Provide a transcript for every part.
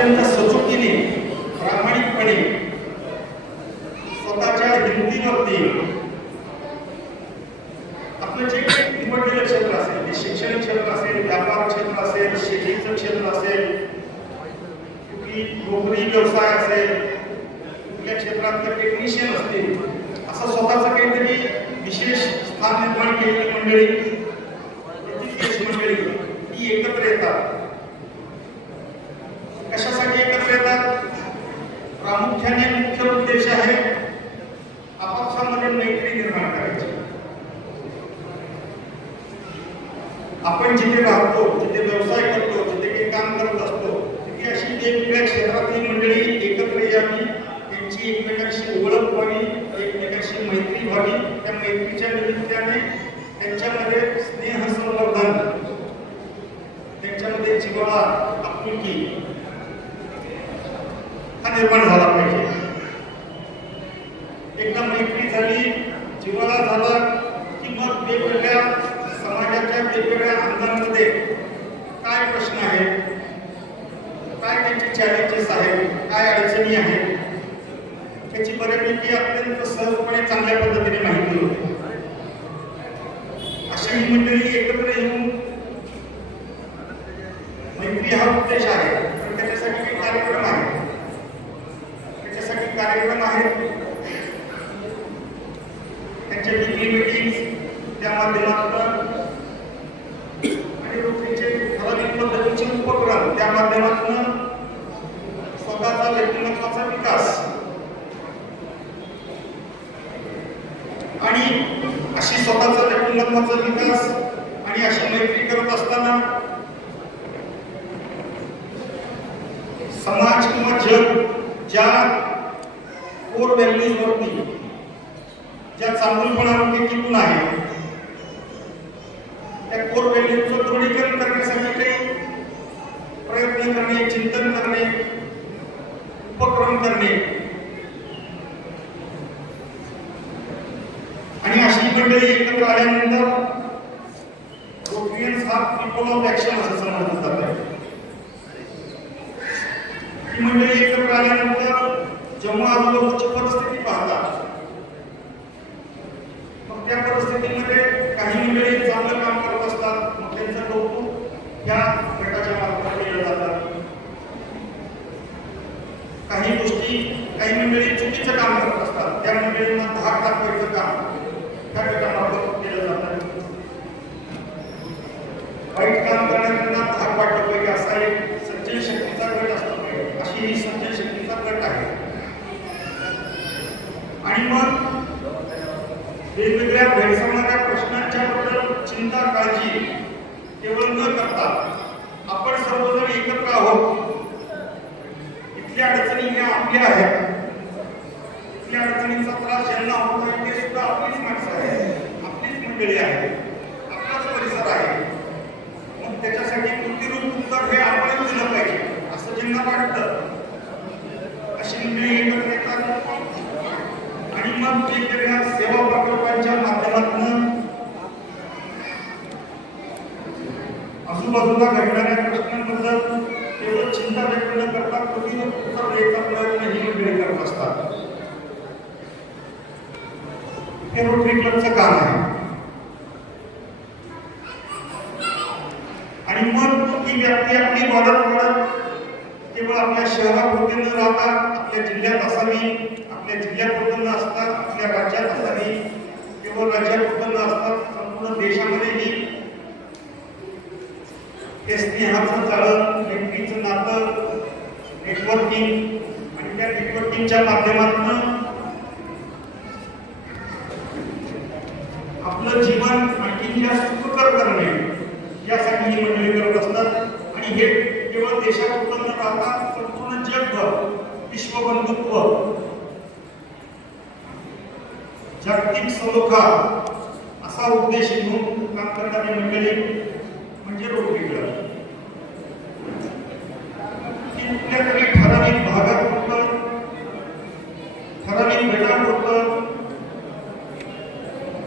अत्यंत सचोटीने प्रामाणिकपणे स्वतःच्या हिमतीवरती आपलं जे काही निवडलेलं क्षेत्र असेल, ते शैक्षणिक क्षेत्र असेल, व्यापार क्षेत्र असेल, शेतीचं क्षेत्र असेल, की नोकरी व्यवसाय असेल, कुठल्या क्षेत्रातले टेक्निशियन असतील, असं स्वतःचं काहीतरी विशेष स्थान निर्माण केलेली मंडळी, त्याची मंडळी ही एकत्र येतात. कशासाठी एकत्र येतात? प्रामुख्याने मुख्य उद्देश आहे आपापसामध्ये मैत्री निर्माण करायची. आपण जिथे राहतो, जिथे व्यवसाय करतो, जिथे काही काम करत असतो, तिथे अशी वेगवेगळ्या क्षेत्रातली मंडळी एकत्र यावी, त्यांची एकमेकांशी ओळख व्हावी, एकमेकांशी मैत्री व्हावी. त्या मैत्रीच्या निमित्ताने त्यांच्यामध्ये स्नेह संवर्धन, त्यांच्यामध्ये जिव्हाळा, आपुलकी हा निर्माण झाला पाहिजे. एकदा मैत्री झाली, जिव्हाळा झाला की मग वेगवेगळ्या समाजाच्या वेगवेगळ्या अंगांमध्ये काय प्रश्न आहेत, काय त्यांचे चॅलेंजेस आहेत, काय अडचणी आहेत, त्याची बऱ्यापैकी अत्यंत सहजपणे चांगल्या पद्धतीने माहिती होते. अशी ही मंडळी एकत्र येऊन, मैत्री हा उद्देश आहे, पण त्याच्यासाठी काही कार्यक्रम आहेत. कार्यक्रम आहेत, त्यांच्या डिग्री मीटिंग्स त्या माध्यमातून आणि रोखीचे ठराविक पद्धतीचे उपक्रम त्या माध्यमातून स्वतःचा व्यक्तिमत्वाचा विकास. आणि अशी स्वतःचा व्यक्तिमत्वाचा विकास आणि अशी मैत्री करत असताना समाज किंवा जग ज्या कोर व्हॅल्यूज वरती, ज्या चांगुलपणावरती टिकून आहे, त्या कोर व्हॅल्यूजचं दृढीकरण करण्यासाठी काही प्रयत्न करणे, चिंतन करणे, उपक्रम करणे. आणि अशी मंडळी एकत्र आल्यानंतर रोटरियन्स हा पीपल ऑफ ऍक्शन असं समजलं जातं. ही मंडळी एकत्र आल्यानंतर जेव्हा आजूबाजूची परिस्थिती पाहतात, मग त्या परिस्थितीमध्ये काही मंडळी चांगलं काम करत असतात, मग त्यांचं कौतुक या गटाच्या मार्फत केलं जातं. काही गोष्टी, काही मंडळी चुकीचं काम करत असतात, त्या मंडळींना धाक दाखवायचं काम त्या गटामार्फत केलं जातं. वाईट काम करणाऱ्यांना धाक वाटलं पाहिजे असा एक संचय शक्तीचा गट असतो, अशी ही संचय शक्तीचा गट आहे. आणि मग वेगवेगळ्या भेडसावणाऱ्या प्रश्नांच्या बद्दल चिंता, काळजी केवळ न करता आपण सर्वजण एकत्र आहोत. इथल्या अडचणी ह्या आपल्या आहेत, इथल्या अडचणींचा त्रास ज्यांना होत आहे ते सुद्धा आपलीच माणसं आहेत, आपलीच मंडळी आहे, आपलाच परिसर आहे. मग त्याच्यासाठी कृतीरूप उत्तर हे आपणच दिलं पाहिजे असं ज्यांना वाटतं, अशी मंडळी एकत्र येतात. आणि मग वेगवेगळ्या सेवा प्रकल्पांच्या माध्यमातून आजूबाजूला घडणाऱ्या प्रश्नांबद्दल केवळ चिंता व्यक्त न करता कृतीरूप उत्तर द्यायचा प्रयत्न ही मंडळी करत असतात. हे रोटरी क्लबचं काम आहे. आणि मग ही व्याप्ती आपली वाढत केवळ आपल्या शहरापुरती न राहता आपल्या जिल्ह्यात असावी, आपल्या जिल्ह्यापुरतं न असता आपल्या राज्यात असावी, केवळ राज्यापुरतं न असता संपूर्ण देशामध्येही हे स्नेहाचं जाळं, मैत्रीचं नातं, नेटवर्किंग आणि त्या नेटवर्किंगच्या माध्यमातून आपलं जीवन आणखी सुखकर करणे यासाठी ही मंडळी करत असतात. आणि हे केवळ देशापुरतं न राहता संपूर्ण जगभर विश्वबंधुत्व, जागतिक सलोखा असा उद्देश घेऊन काम करणारी मंडळी म्हणजे रोटरी क्लब. कुठल्या तरी ठराविक भागात होतं, ठराविक गटात होतं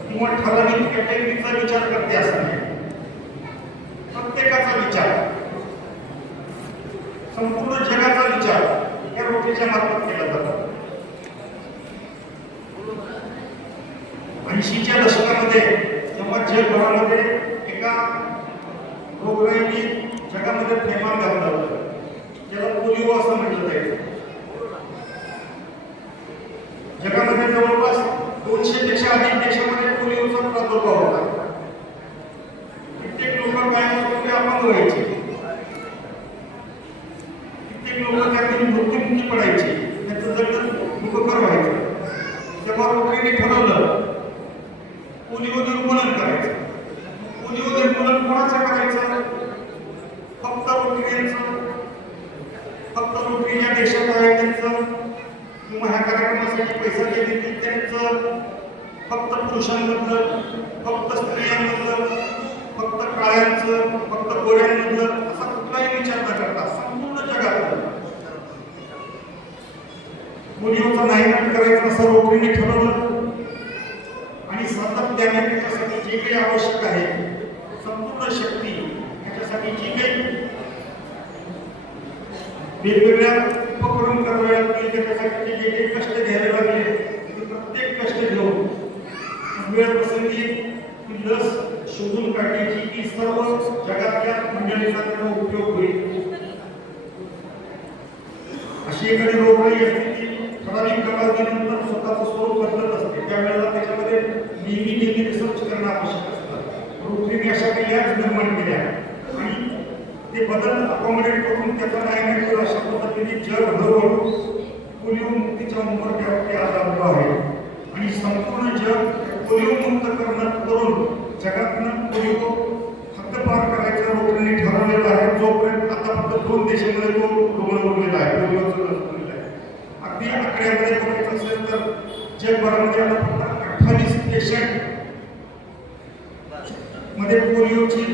किंवा ठराविक कॅटेगरीचा विचार करते असं नाही. प्रत्येकाचा विचार, संपूर्ण जगाचा रोखीच्या मार्फत केला जातो. 80च्या दशकामध्ये जेव्हा जगभरामध्ये एका रोगराईने जगामध्ये थैमान घातलं होतं, ज्याला पोलिओ असं म्हटलं जाईल. जगामध्ये जवळपास 200 पेक्षा अधिक देशामध्ये पोलिओचा प्रादुर्भाव होता. कित्येक लोक कायमस्वरूपी अपंग व्हायचे, कित्येक लोक त्यातून मृत्युमुखी पडायचे, त्याचं जगणं दुःखकर व्हायचं. तेव्हा रोटरीने ठरवलं पोलिओ निर्मूलन करायचं. पोलिओ निर्मूलन कोणाचं करायचं? फक्त रोटरीचं, फक्त रोटरी ज्या देशात आहे त्यांचं, किंवा ह्या कार्यक्रमासाठी पैसा जे देतील त्यांचं, फक्त पुरुषांमधलं, फक्त स्त्रियांमधलं, फक्त काळ्यांचं, फक्त गोऱ्यांमधलं, असा कुठलाही विचार न करता संपूर्ण जगात पोलिओचा नायनाट करायचं असं रोटरीने ठरवलं. आणि सातत्याने त्याच्यासाठी जे काही आवश्यक आहे संपूर्ण शक्ती, त्याच्यासाठी जे काही वेगवेगळ्या उपक्रम करावे लागतील, त्याच्यासाठी जे काही कष्ट घ्यावे लागले ते प्रत्येक कष्ट घेऊन वेळ प्रसंगी ही लस शोधून काढण्याची की सर्व जगातल्या मंडळींचा त्याचा उपयोग होईल. अशी एखादी रोगराई असते ती ठराविक कालावधीनंतर स्वतःचं स्वरूप बदलत असते. त्यावेळेला त्याच्यामध्ये नेहमी रिसर्च करणं आवश्यक असतं. रोटरीने अशा काही लॅब्स निर्माण केल्या आणि ते बदल अकोमोडेट करून त्याचा नायनाट केला. अशा पद्धतीने जग हळूहळू पोलिओ मुक्तीच्या उंबरठ्यावरती आलेलं आहे आणि संपूर्ण जग पोलिओ मुक्त करून जगातनं पोलिओ हद्दपार करायचं रोटरीने ठरवलेलं आहे. जोपर्यंत आता फक्त 2 देशांमध्ये तो रुग्ण उरलेला आहे, पोलिओचा लस उरलेला आहे. अगदी आकड्यामध्ये बघायचं असेल तर जगभरामध्ये आता फक्त 28 पेशंट मध्ये पोलिओची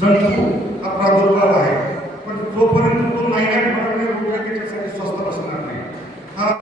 जंतू हा प्रादुर्भाव आहे.